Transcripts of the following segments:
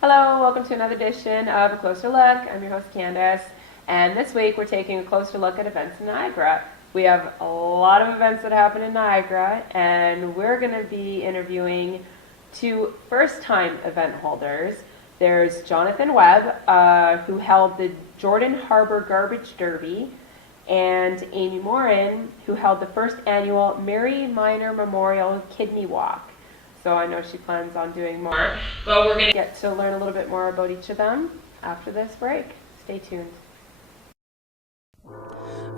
Hello, welcome to another edition of A Closer Look. I'm your host Candace, and this week we're taking a closer look at events in Niagara. We have a lot of events that happen in Niagara, and we're going to be interviewing two first-time event holders. There's Jonathan Webb, who held the Jordan Harbour Garbage Derby, and Amy Morin, who held the first annual Mary Minor Memorial Kidney Walk. So I know she plans on doing more, but we're going to get to learn a little bit more about each of them after this break. Stay tuned.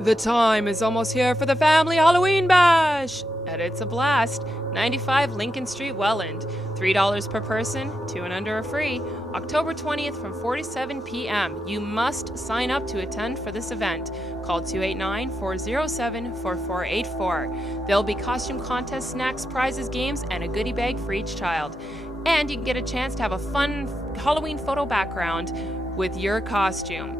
The time is almost here for the family Halloween bash, and it's a blast. 95 Lincoln Street, Welland. $3 per person, 2 and under are free. October 20th from 4 to 7 p.m. You must sign up to attend for this event. Call 289-407-4484. There'll be costume contests, snacks, prizes, games, and a goodie bag for each child. And you can get a chance to have a fun Halloween photo background with your costume.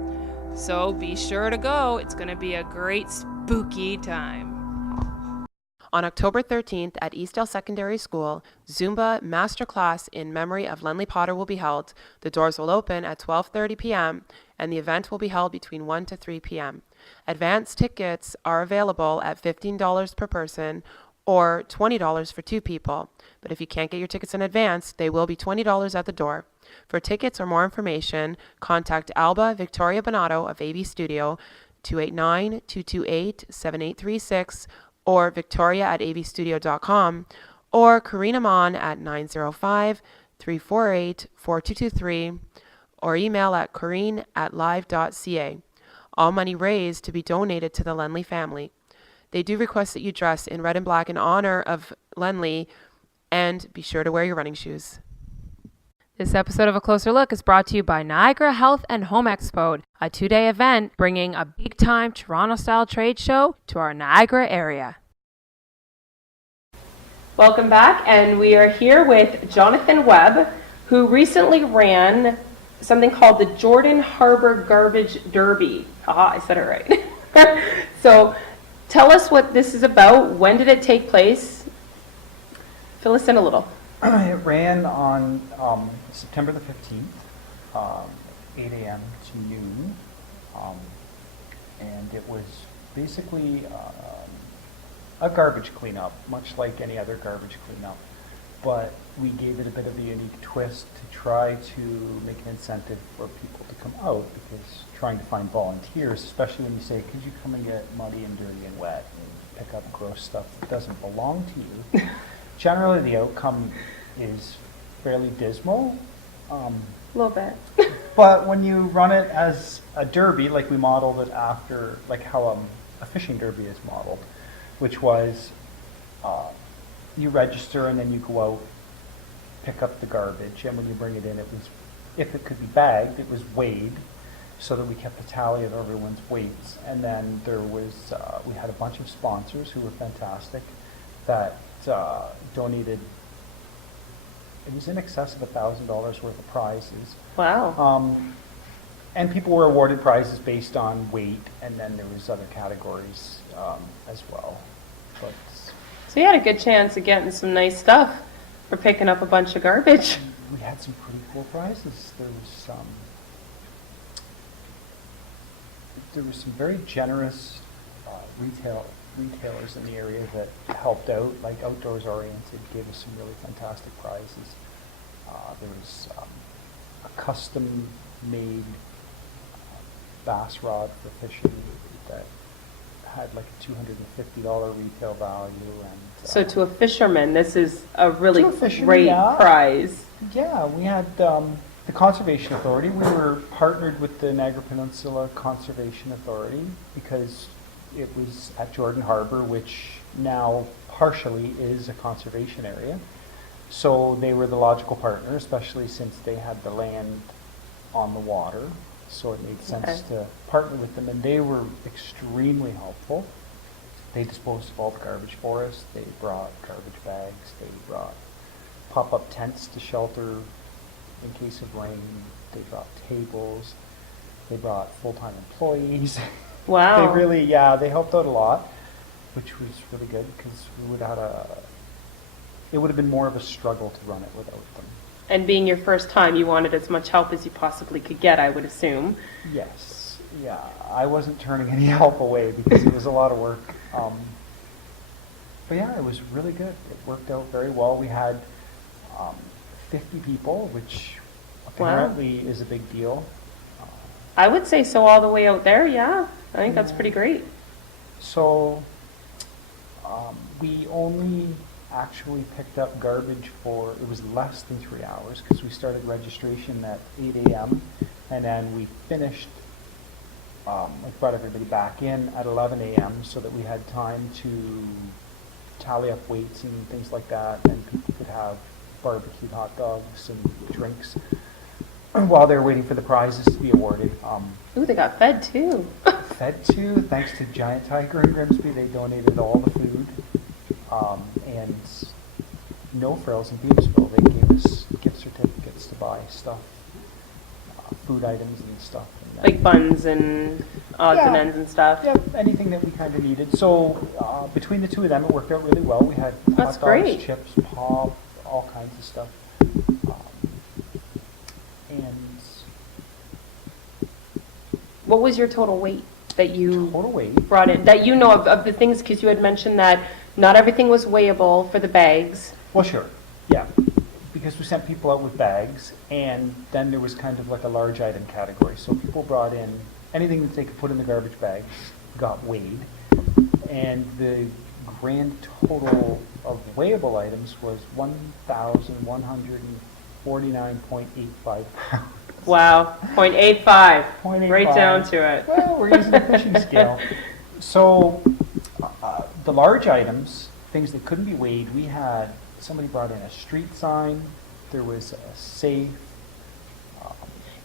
So be sure to go. It's going to be a great spooky time. On October 13th at Eastdale Secondary School, Zumba Masterclass in memory of Lenley Potter will be held. The doors will open at 12:30 p.m. and the event will be held between 1 to 3 p.m. Advance tickets are available at $15 per person or $20 for 2 people. But if you can't get your tickets in advance, they will be $20 at the door. For tickets or more information, contact Alba Victoria Bonato of AV Studio, 289-228-7836, or victoria@avstudio.com, or Karina Mon at 905-348-4223, or email at corrine@live.ca. All money raised to be donated to the Lenley family. They do request that you dress in red and black in honor of Lenley, and be sure to wear your running shoes. This episode of A Closer Look is brought to you by Niagara Health and Home Expo, a 2-day event bringing a big-time Toronto-style trade show to our Niagara area. Welcome back, and we are here with Jonathan Webb, who recently ran something called the Jordan Harbour Garbage Derby. Aha, I said it right. So tell us what this is about. When did it take place? Fill us in a little. It ran on September the 15th, 8 a.m. to noon, and it was basically a garbage cleanup, much like any other garbage cleanup, but we gave it a bit of a unique twist to try to make an incentive for people to come out, because trying to find volunteers, especially when you say, could you come and get muddy and dirty and wet and pick up gross stuff that doesn't belong to you, generally the outcome is fairly dismal. A little bit. But when you run it as a derby, like we modeled it after, like how a fishing derby is modeled, which was you register and then you go out, pick up the garbage, and when you bring it in, it was, if it could be bagged, it was weighed, so that we kept a tally of everyone's weights. And then there was, we had a bunch of sponsors who were fantastic that donated. It was in excess of $1,000 worth of prizes. Wow. And people were awarded prizes based on weight, and then there was other categories as well. But So you had a good chance of getting some nice stuff for picking up a bunch of garbage. we had some pretty cool prizes. There was some very generous retailers in the area that helped out, like Outdoors Oriented gave us some really fantastic prizes. There was a custom-made bass rod for fishing that had like a $250 retail value. And So to a fisherman, this is a really To a fisherman, great yeah. prize. yeah, we had the Conservation Authority. We were partnered with the Niagara Peninsula Conservation Authority because it was at Jordan Harbour, which now partially is a conservation area. So they were the logical partner, especially since they had the land on the water. So it made sense to partner with them, and they were extremely helpful. They disposed of all the garbage for us. They brought garbage bags. They brought pop-up tents to shelter in case of rain. They brought tables. They brought full-time employees. Wow. They really, they helped out a lot, which was really good because we would have it would have been more of a struggle to run it without them. And being your first time, you wanted as much help as you possibly could get, I would assume. Yes, yeah. I wasn't turning any help away because it was a lot of work. But yeah, it was really good. It worked out very well. We had 50 people, which apparently is a big deal. I would say so all the way out there, yeah. I think that's pretty great. So we only actually picked up garbage for, it was less than 3 hours because we started registration at 8 a.m. and then we finished, we brought everybody back in at 11 a.m. so that we had time to tally up weights and things like that, and people could have barbecued hot dogs and drinks while they were waiting for the prizes to be awarded. Ooh, they got fed too. Fed to, thanks to Giant Tiger in Grimsby, they donated all the food. And No Frills in Beamsville, they gave us gift certificates to buy stuff, food items and stuff. And Like buns and odds and ends and stuff. Yep, anything that we kind of needed. So between the two of them, it worked out really well. We had hot dogs, great. chips, pop, all kinds of stuff. And What was your total weight that you total weight, brought in? That you know of the things, because you had mentioned that not everything was weighable for the bags. well, sure, yeah, because we sent people out with bags, and then there was kind of like a large item category. So people brought in anything that they could put in the garbage bags, got weighed, and the grand total of weighable items was 1,149.85 pounds. Wow, 0.85. 0.85. Right down to it. Well, we're using a fishing scale. So the large items, things that couldn't be weighed, we had, somebody brought in a street sign, there was a safe.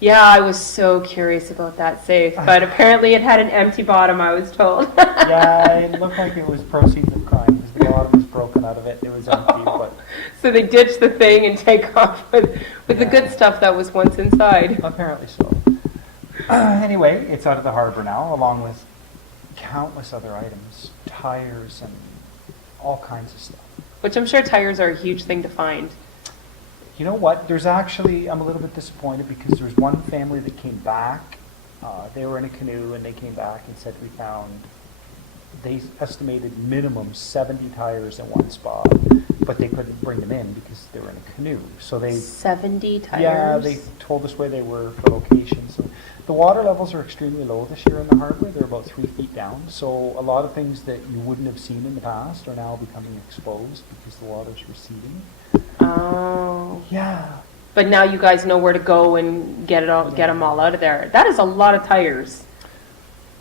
Yeah, I was so curious about that safe, but apparently it had an empty bottom, I was told. Yeah, it looked like it was proceeds of crime because the bottom was broken out of it. It was empty, but So they ditch the thing and take off with the good stuff that was once inside. apparently so. Anyway, it's out of the harbor now, along with countless other items, tires and all kinds of stuff. Which I'm sure tires are a huge thing to find. You know what? There's actually, I'm a little bit disappointed because there's one family that came back. They were in a canoe and they came back and said we found, they estimated minimum 70 tires in one spot, but they couldn't bring them in because they were in a canoe. So they, 70 tires? yeah, they told us where they were for locations. So the water levels are extremely low this year in the harbor. They're about 3 feet down. So a lot of things that you wouldn't have seen in the past are now becoming exposed because the water's receding. Oh. Yeah. But now you guys know where to go and get them all out of there. That is a lot of tires.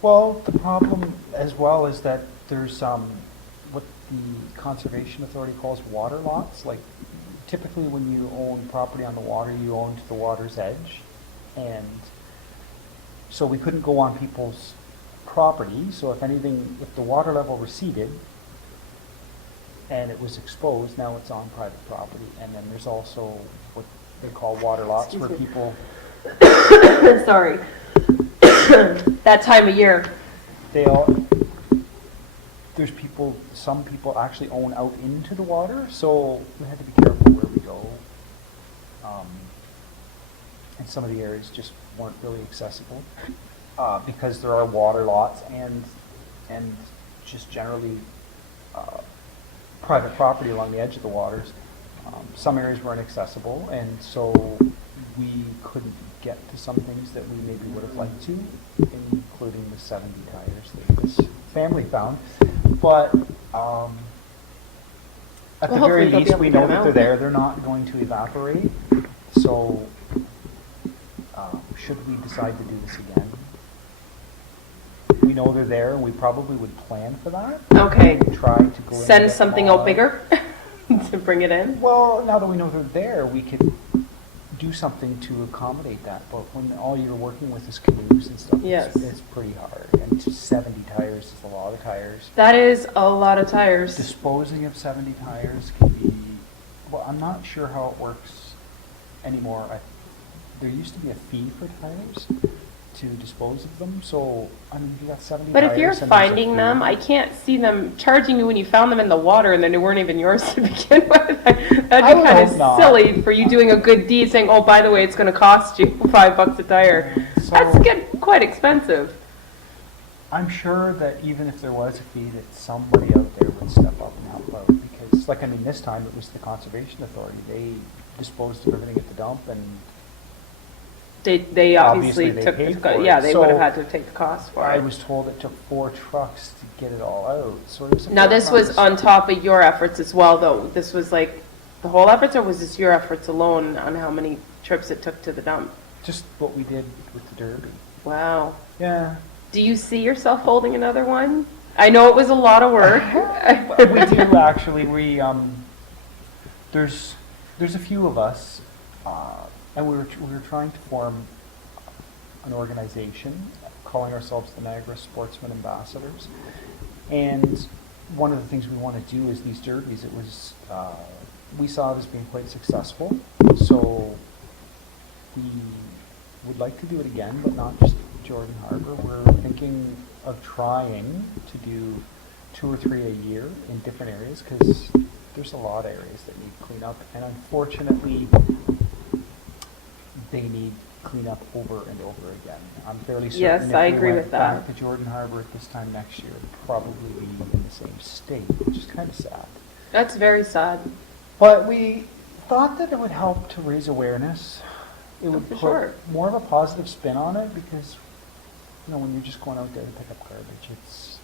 Well, the problem as well is that there's what the Conservation Authority calls water lots. Like typically when you own property on the water, you own to the water's edge. And so we couldn't go on people's property. So if the water level receded and it was exposed, now it's on private property. And then there's also what they call water lots Excuse where me. people, Sorry. That time of year. some people actually own out into the water, so we had to be careful where we go. And some of the areas just weren't really accessible because there are water lots and just generally private property along the edge of the waters. Some areas weren't accessible, and so we couldn't get to some things that we maybe would have liked to, including the 70 tires that this family found. But at the very hopefully they'll be least, able we to get know them that out. they're there. They're not going to evaporate. So should we decide to do this again, we know they're there, and we probably would plan for that. Okay. Try to go in and Send get something them out bigger to bring it in. Well, now that we know they're there, we could do something to accommodate that. But when all you're working with is canoes and stuff, Yes. it's pretty hard. And just 70 tires is a lot of tires. That is a lot of tires. Disposing of 70 tires can be, well, I'm not sure how it works anymore. There used to be a fee for tires, to dispose of them. So, I mean, you got 70 But if tires you're and there's a finding few. them, I can't see them charging you when you found them in the water and then they weren't even yours to begin with. That'd I be would kind hope not. of silly for you doing a good deed saying, oh, by the way, it's going to cost you $5 a tire. So- That's quite expensive. I'm sure that even if there was a fee, that somebody out there would step up and help out, because, like, I mean, this time it was the Conservation Authority. They disposed of everything at the dump, and They obviously they took paid for it. yeah, they would have So, had to take the cost for I it. was told it took 4 trucks to get it all out. So it was a Now, fair this was amount on top of your efforts as well, though. This was like the whole efforts, or was this your efforts alone on how many trips it took to the dump? just what we did with the Derby. Wow. Yeah. Do you see yourself holding another one? I know it was a lot of work. We do actually. There's a few of us, and we were trying to form an organization calling ourselves the Niagara Sportsman Ambassadors. And one of the things we want to do is these derbies. It was we saw it as being quite successful, so we would like to do it again, but not just Jordan Harbour. We're thinking of trying to do 2 or 3 a year in different areas, because there's a lot of areas that need cleanup, and unfortunately they need cleanup over and over again. I'm fairly certain Yes, if I we agree went with that. back to Jordan Harbour at this time next year, it'd probably be in the same state, which is kind of sad. That's very sad. But we thought that it would help to raise awareness. It would For put sure. more of a positive spin on it, because, you know, when you're just going out there to pick up garbage, it's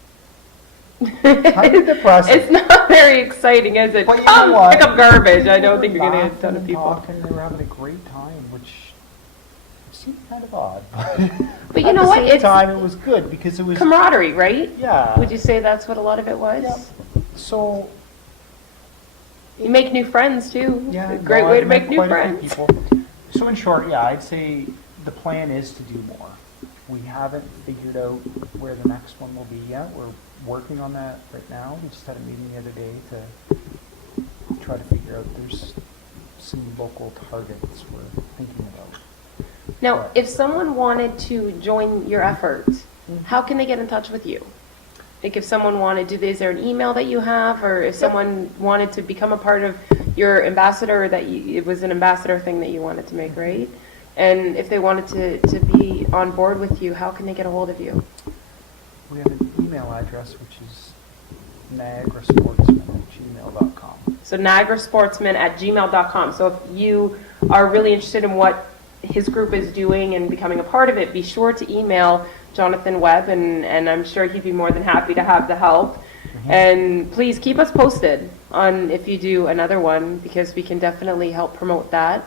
kind of depressing. It's not very exciting, is it? But you know Come what? pick up garbage. I People don't were think you're going to get a ton laughing of and people. talking, they were having a great time, which seemed kind of odd. But you at know the what? same It's time, it was good, because it was camaraderie, right? yeah. Would you say that's what a lot of it was? Yep. So You make new friends too. yeah, A great no, way I've to met make new quite a few friends. people. So in short, yeah, I'd say the plan is to do more. We haven't figured out where the next one will be yet. We're working on that right now. We just had a meeting the other day to try to figure out. There's some local targets we're thinking about. Now, if someone wanted to join your efforts, how can they get in touch with you? Like if someone wanted, is there an email that you have, or if someone wanted to become a part of your ambassador, it was an ambassador thing that you wanted to make, right? And if they wanted to be on board with you, how can they get a hold of you? We have an email address, which is niagarasportsman@gmail.com. So niagarasportsman@gmail.com. So if you are really interested in what his group is doing and becoming a part of it, be sure to email Jonathan Webb, and I'm sure he'd be more than happy to have the help. And please keep us posted on if you do another one, because we can definitely help promote that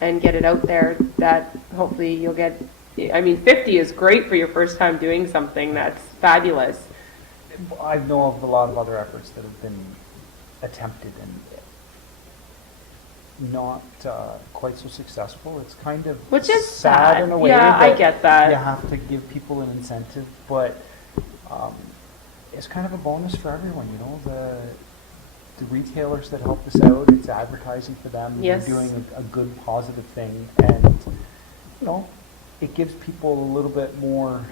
and get it out there, that hopefully you'll get, I mean, 50 is great for your first time doing something. That's fabulous. I know of a lot of other efforts that have been attempted and not quite so successful. It's kind of Which is sad in a way. Yeah, I get that. You have to give people an incentive, but it's kind of a bonus for everyone. You know, the retailers that help us out, it's advertising for them. Yes. They're doing a good, positive thing, and you know, it gives people a little bit more.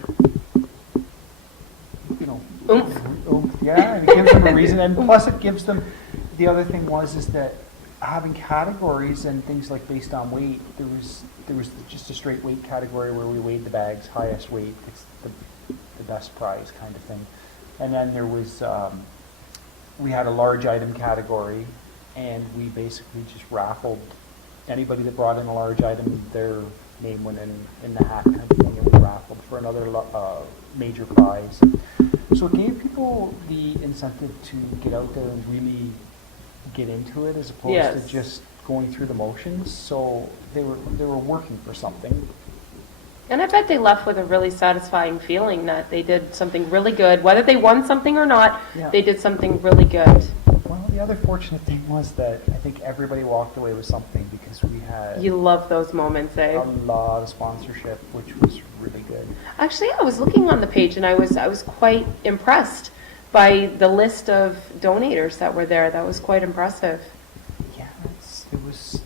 You know, Oomph. yeah, and it gives them a reason, and plus it gives them. The other thing is that having categories and things like based on weight, there was just a straight weight category where we weighed the bags, highest weight, it's the best prize kind of thing, and then there was we had a large item category, and we basically just raffled anybody that brought in a large item, their name went in the hat kind of thing, and we raffled for another major prize. So it gave people the incentive to get out there and really get into it, as opposed Yes. to just going through the motions. So they were working for something. And I bet they left with a really satisfying feeling that they did something really good. Whether they won something or not, Yeah. they did something really good. Well, the other fortunate thing was that I think everybody walked away with something, because we had You love those moments, eh? a lot of sponsorship, which was really good. Actually, I was looking on the page and I was quite impressed by the list of donators that were there. That was quite impressive. Yeah, it was.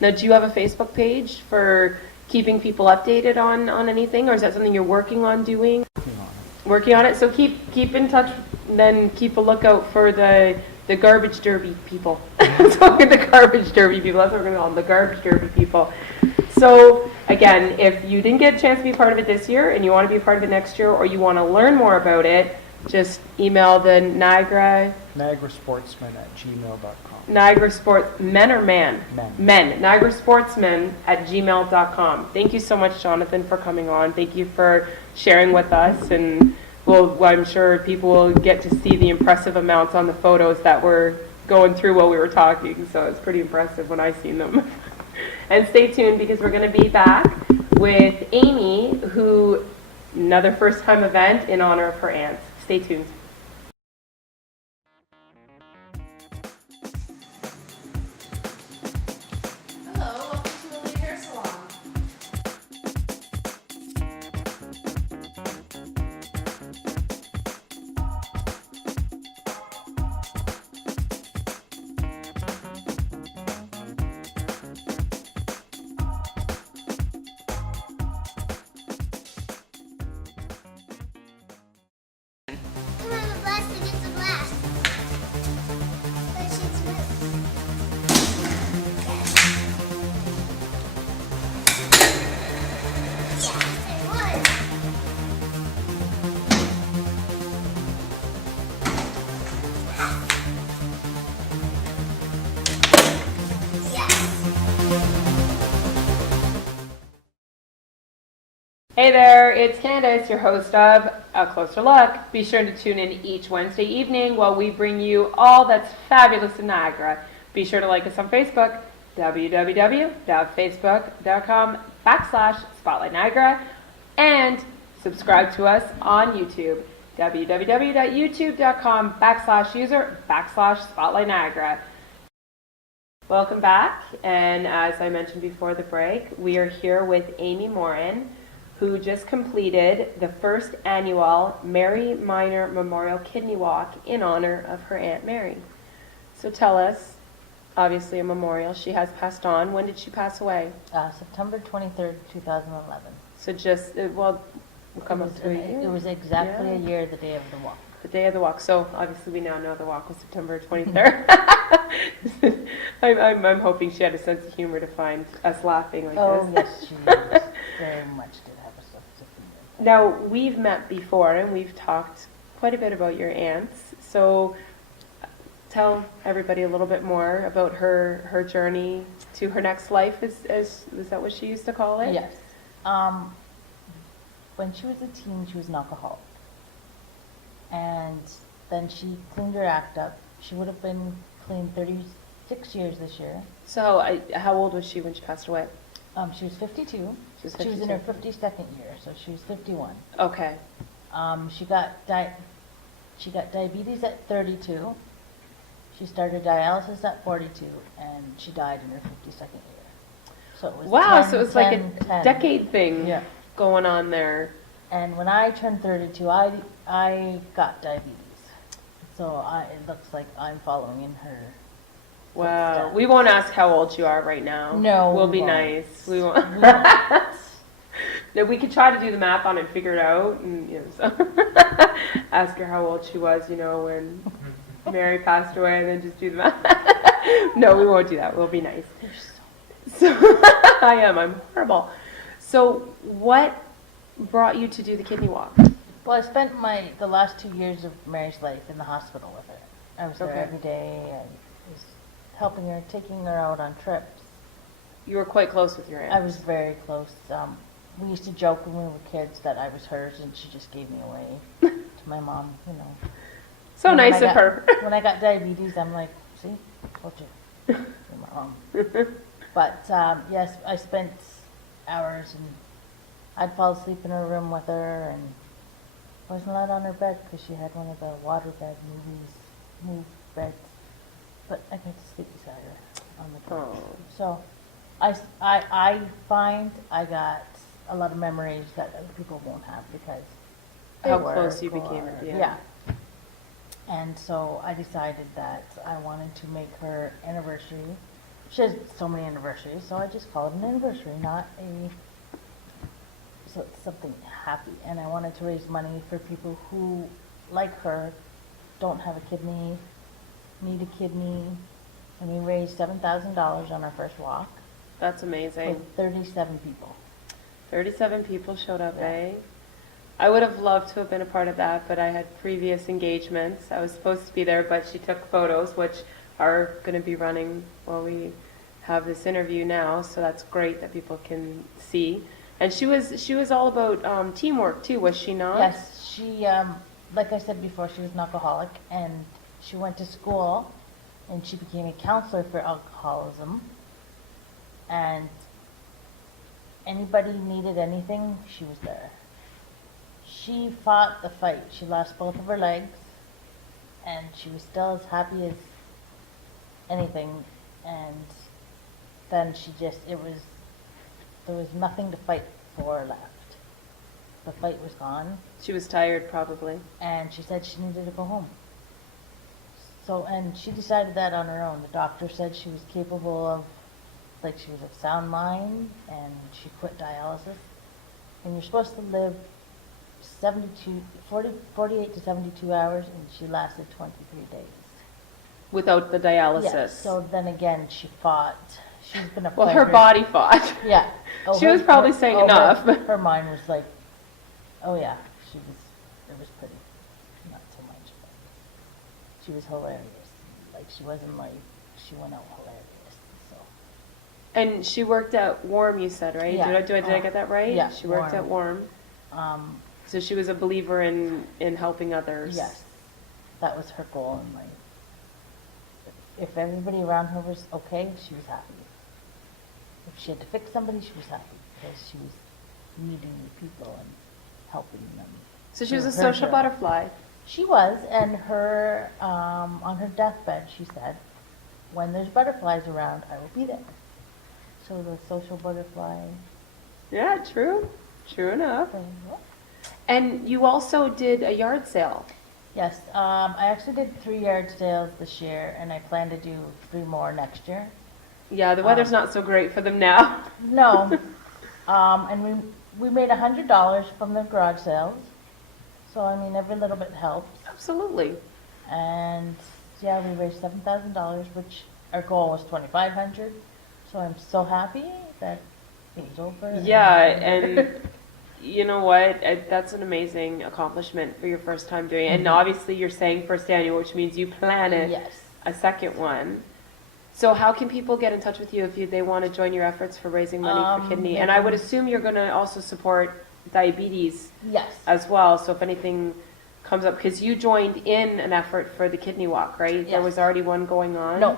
Now, do you have a Facebook page for keeping people updated on anything, or is that something you're working on doing? Working on it. Working on it. So keep in touch, then keep a lookout for the garbage derby people. Talking the garbage derby people. That's what we're going to call them, the garbage derby people. So again, if you didn't get a chance to be part of it this year and you want to be a part of it next year, or you want to learn more about it, just email the Niagara NiagaraSportsman@gmail.com. Niagara Sports, men or man? Men. Niagara Sportsmen @gmail.com. Thank you so much, Jonathan, for coming on. Thank you for sharing with us, and I'm sure people will get to see the impressive amounts on the photos that we're going through while we were talking, so it's pretty impressive when I seen them. And stay tuned, because we're going to be back with Amy, who, another first-time event in honor of her aunt. Stay tuned. Hello, welcome to the Lee Hair Salon. Come on, the blast against the blast. That shit's real. Yes, it was. Hey there, it's Candace, your host of A Closer Look. Be sure to tune in each Wednesday evening while we bring you all that's fabulous in Niagara. Be sure to like us on Facebook, www.facebook.com/Spotlight Niagara, and subscribe to us on YouTube, www.youtube.com/user/Spotlight Niagara. Welcome back, and as I mentioned before the break, we are here with Amy Morin, who just completed the first annual Mary Minor Memorial Kidney Walk in honor of her Aunt Mary. So tell us, obviously a memorial, she has passed on. When did she pass away? September 23rd, 2011. So just, we'll come up to a It year. was exactly a Yeah. year the day of the walk. The day of the walk. So obviously we now know the walk was September 23rd. I'm hoping she had a sense of humor to find us laughing like Oh, this. yes, she was. Very much did have a sense of humor. Now, we've met before and we've talked quite a bit about your aunts. So tell everybody a little bit more about her journey to her next life. Is that what she used to call it? Yes. When she was a teen, she was an alcoholic. And then she cleaned her act up. She would have been clean 36 years this year. So how old was she when she passed away? She was 52. She was She was in her 52. 52nd year, so she was 51. Okay. She got diabetes at 32. She started dialysis at 42, and she died in her 52nd year. So it was Wow, 10, so it was like 10, a 10. decade thing Yeah. going on there. And when I turned 32, I got diabetes. So it looks like I'm following in her. Wow. footsteps. We won't ask how old you are right now. No, We'll we be won't. nice. We won't. We won't. No, we could try to do the math on it and figure it out. And, so ask her how old she was, when Mary passed away, and then just do the math. No, we won't do that. We'll be nice. So I'm horrible. So what brought you to do the kidney walk? Well, I spent the last 2 years of Mary's life in the hospital with her. I was there Okay. every day. I was helping her, taking her out on trips. You were quite close with your aunt. I was very close. We used to joke when we were kids that I was hers and she just gave me away to my mom, So When nice I of got- her. When I got diabetes, I'm like, see, told you. You're my mom. But yes, I spent hours, and I'd fall asleep in her room with her, and I wasn't allowed on her bed because she had one of the water bed moved beds. But I got to sleep beside her on the couch. Oh. So I find I got a lot of memories that other people won't have because they How were close you became for- her, yeah. Yeah. And so I decided that I wanted to make her anniversary. She has so many anniversaries, so I just call it an anniversary, not a So it's something happy, and I wanted to raise money for people who, like her, don't have a kidney, need a kidney, and we raised $7,000 on our first walk That's with amazing. 37 people. 37 people showed up, Yeah. eh? I would have loved to have been a part of that, but I had previous engagements. I was supposed to be there, but she took photos, which are going to be running while we have this interview now. So that's great that people can see. And she was all about teamwork too, was she not? Yes, she, like I said before, she was an alcoholic, and she went to school, and she became a counselor for alcoholism. And anybody needed anything, she was there. She fought the fight. She lost both of her legs, and she was still as happy as anything. And then there was nothing to fight for left. The fight was gone, She was tired, probably. and she said she needed to go home. So, and she decided that on her own. The doctor said she was capable of, like, she was of sound mind, and she quit dialysis. And you're supposed to live 48 to 72 hours, and she lasted 23 days. Without the dialysis. Yes, so then again, she fought. She's been a Well, her fighter. body fought. Yeah. She was probably saying enough. Her mind was like, oh yeah, it was pretty. Not so much, but she was hilarious. Like, she wasn't like, she went out hilarious, so. And she worked at Warm, you said, right? Yeah. Did I get that right? Yeah, She worked at Warm. So she was a believer in helping others. Yes, that was her goal in life. If everybody around her was okay, she was happy. If she had to fix somebody, she was happy, because she was meeting the people and helping them. So she was a through her social journey. butterfly. She was, and her, on her deathbed, she said, when there's butterflies around, I will be there. So the social butterfly. Yeah, true. True enough. thing, yeah. And you also did a yard sale. Yes, I actually did 3 yard sales this year, and I plan to do 3 more next year. Yeah, the weather's not so great for them now. No, and we made $100 from the garage sales, so I mean, every little bit helps. Absolutely. And yeah, we raised $7,000, which our goal was $2,500. So I'm so happy that it was over. Yeah, and you know what? That's an amazing accomplishment for your first time doing it. And obviously you're saying first annual, which means you plan it Yes. a second one. So how can people get in touch with you if they want to join your efforts for raising money for kidney? they And I would can- assume you're going to also support diabetes Yes. as well. So if anything comes up, because you joined in an effort for the kidney walk, right? There Yes. was already one going on? No,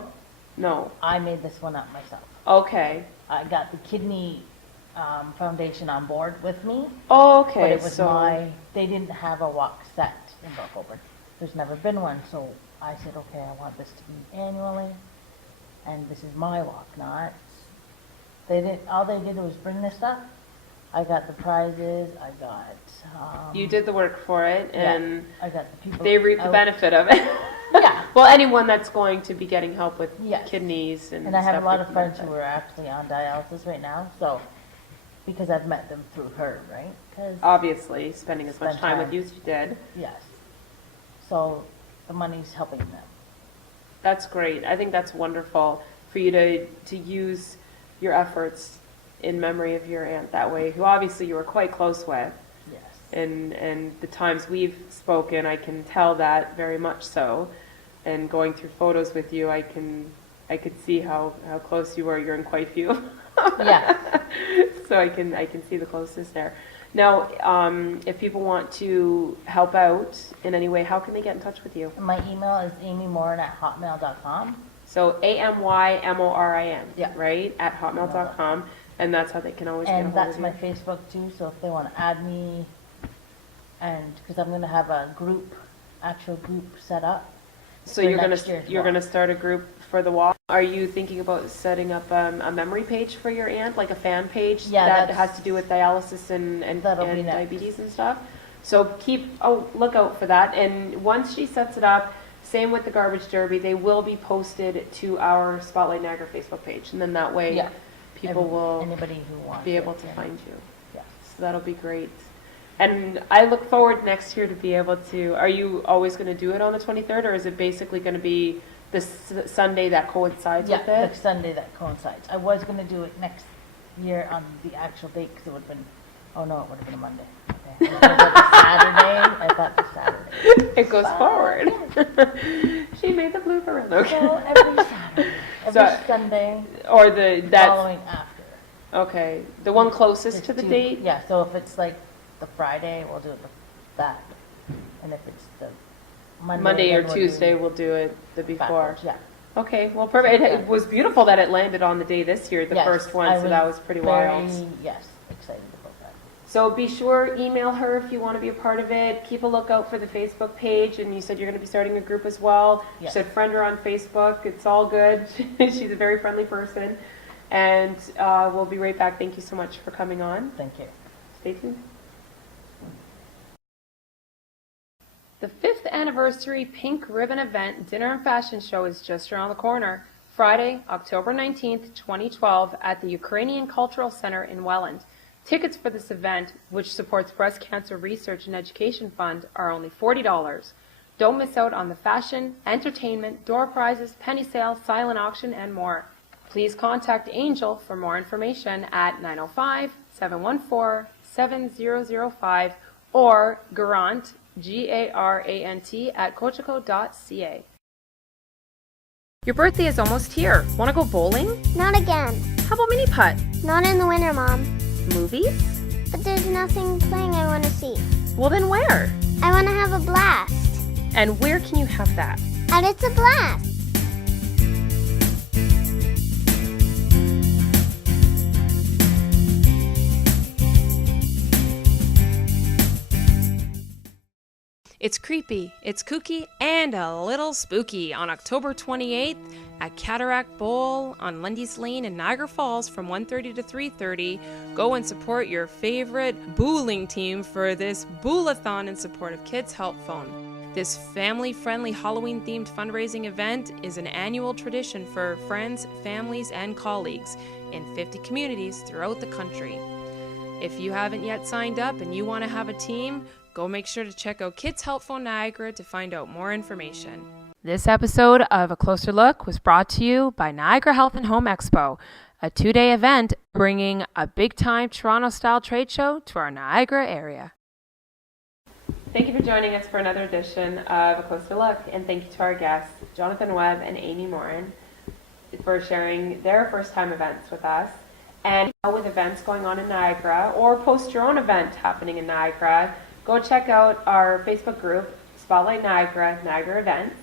No. I made this one up myself. Okay. I got the kidney foundation on board with me, Okay. but it was so they didn't have a walk set in Brookhaven. There's never been one, so I said, okay, I want this to be annually, and this is my walk, not, all they did was bring this stuff. I got the prizes, I got, you did the work for it, yeah, and I got the people. they reap the out. benefit of it. Yeah. Well, anyone that's going to be getting help with Yes. kidneys and And I have a stuff lot reap of the friends benefit. who are actually on dialysis right now, so, because I've met them through her, right? 'Cause- Obviously, spending as much Spend time with time. you as you did. yes. So the money's helping them. That's great. I think that's wonderful for you to use your efforts in memory of your aunt that way, who obviously you were quite close with. Yes. And the times we've spoken, I can tell that very much so. And going through photos with you, I could see how close you were. You're in quite few. Yeah. So I can see the closeness there. Now, if people want to help out in any way, how can they get in touch with you? My email is amymorin@hotmail.com. So AMYMORIN, Yeah. right, at hotmail.com, and that's how they can always get a And hold that's of my you. Facebook too, so if they want to add me, and, because I'm going to have a actual group set up. So for you're next year's walk. gonna start a group for the walk. Are you thinking about setting up a memory page for your aunt, like a fan page Yeah, that that's- has to do with dialysis and That'll be next. diabetes and stuff? So keep a lookout for that. And once she sets it up, same with the garbage derby, they will be posted to our Spotlight Niagara Facebook page, and then that way Yeah. people will Anybody who wants be able it, to yeah. find you. Yes. So that'll be great. And I look forward next year to be able to, are you always going to do it on the 23rd, or is it basically going to be the Sunday that coincides with Yeah, it? the Sunday that coincides. I was gonna do it next year on the actual date, because it would've been, oh no, it would've been a Monday. Okay. I thought the Saturday, I thought the Saturday. It goes forward. She made the blooper reel. Okay. So every Saturday, every So- Sunday Or that, following after. okay, the one closest to the date? Yeah, so if it's like the Friday, we'll do it that. And if it's the Monday or then we'll do Tuesday, we'll do it the before. backwards, yeah. Okay, well, perfect. It was beautiful that it landed on the day this year, the Yes, first I one, so that was pretty wild. Yes, excited about that. So be sure, email her if you want to be a part of it. Keep a lookout for the Facebook page, and you said you're going to be starting a group as well. You Yes. said friend her on Facebook. It's all good. She's a very friendly person. And we'll be right back. Thank you so much for coming on. Thank you. Stay tuned. The 5th anniversary Pink Ribbon event dinner and fashion show is just around the corner. Friday, October 19th, 2012 at the Ukrainian Cultural Center in Welland. Tickets for this event, which supports Breast Cancer Research and Education Fund, are only $40. Don't miss out on the fashion, entertainment, door prizes, penny sale, silent auction, and more. Please contact Angel for more information at 905-714-7005 or Garant, Garant at cocheco.ca. Your birthday is almost here. Want to go bowling? Not again. How about mini putt? Not in the winter, Mom. Movies? But there's nothing playing I want to see. Well, then where? I want to have a blast. And where can you have that? And it's a blast. It's creepy, it's kooky, and a little spooky on October 28th at Cataract Bowl on Lundy's Lane in Niagara Falls from 1:30 to 3:30. Go and support your favorite bowling team for this bowl-a-thon in support of Kids Help Phone. This family-friendly Halloween-themed fundraising event is an annual tradition for friends, families, and colleagues in 50 communities throughout the country. If you haven't yet signed up and you want to have a team, go make sure to check out Kids Help Phone Niagara to find out more information. This episode of A Closer Look was brought to you by Niagara Health and Home Expo, a 2-day event bringing a big-time Toronto-style trade show to our Niagara area. Thank you for joining us for another edition of A Closer Look, and thank you to our guests, Jonathan Webb and Amy Morin, for sharing their first-time events with us. And with events going on in Niagara, or post your own event happening in Niagara, go check out our Facebook group, Spotlight Niagara, Niagara Events,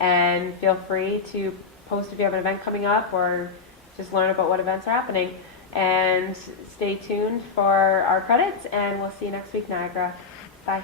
and feel free to post if you have an event coming up or just learn about what events are happening. And stay tuned for our credits, and we'll see you next week, Niagara. Bye.